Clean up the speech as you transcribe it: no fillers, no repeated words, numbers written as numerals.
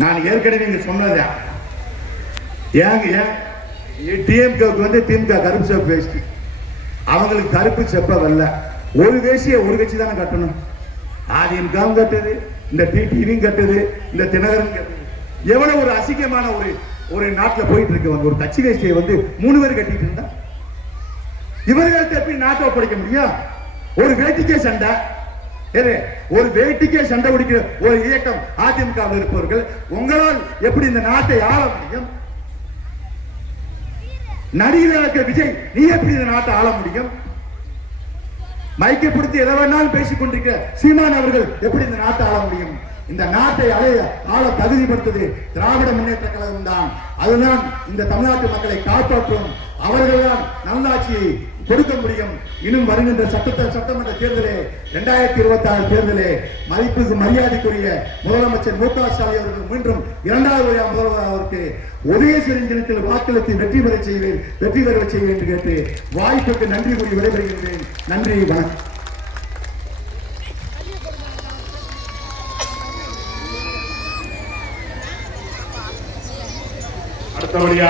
நான் ஏற்கனவே நீங்க சொன்னது ஏங்க டிஎம்கேக்கு வந்து திமுக கருப்பு செப்பு வேஷ்டி, அவங்களுக்கு கருப்பு செப்ப வரல. ஒரு வேஷ்டியை ஒரு கட்சி தானே கட்டணும். அதிமுகவும் கட்டுது, இந்த டிடிவியும் கட்டுது, இந்த தினகரன் கட்டுது. எவ்வளவு ஒரு அசிங்கமான ஒரு நாட்டில் போயிட்டு இருக்கு. ஒரு கட்சி வேஷ்டியை வந்து 3 பேர் கட்டிட்டு இருந்தா இவர்கள்ட்ட எப்படி நாட்டை ஒப்படைக்க முடியும்? ஒரு வேட்டிக்கே சண்டை, ஒரு வேட்டிக்கே சண்டை பிடிக்கிற ஒரு இயக்கம் அதிமுக இருப்பவர்கள், உங்களால் எப்படி இந்த நாட்டை ஆள முடியும்? நடிகராக விஜய், நீ எப்படி இந்த நாட்டை ஆள முடியும்? மைக்கை பிடித்து எதை வேணாலும் பேசிக் கொண்டிருக்கிற சீமான் அவர்கள் எப்படி இந்த நாட்டை ஆள முடியும்? இந்த நாட்டை ஆள தகுதிப்படுத்தது திராவிட முன்னேற்ற கழகம் தான். அதுதான் இந்த தமிழ்நாட்டு மக்களை காப்பாற்றும். அவர்கள்தான் நல்லாட்சியை கொடுக்க முடியும். இன்னும் வருகின்ற சட்டமன்ற தேர்தலே 2026 தேர்தலே மதிப்புக்கு மரியாதைக்குரிய முதலமைச்சர் மு க ஸ்டாலின் அவர்கள் மீண்டும் 2வது முறையாக முதல்வருக்கு உதயசூரியன் வாக்களித்து வெற்றி பெற செய்வேன் என்று கேட்டு வாய்ப்புக்கு நன்றி கூறி விடைபெறுகின்றேன். நன்றி, வணக்கம். அடுத்தபடியாக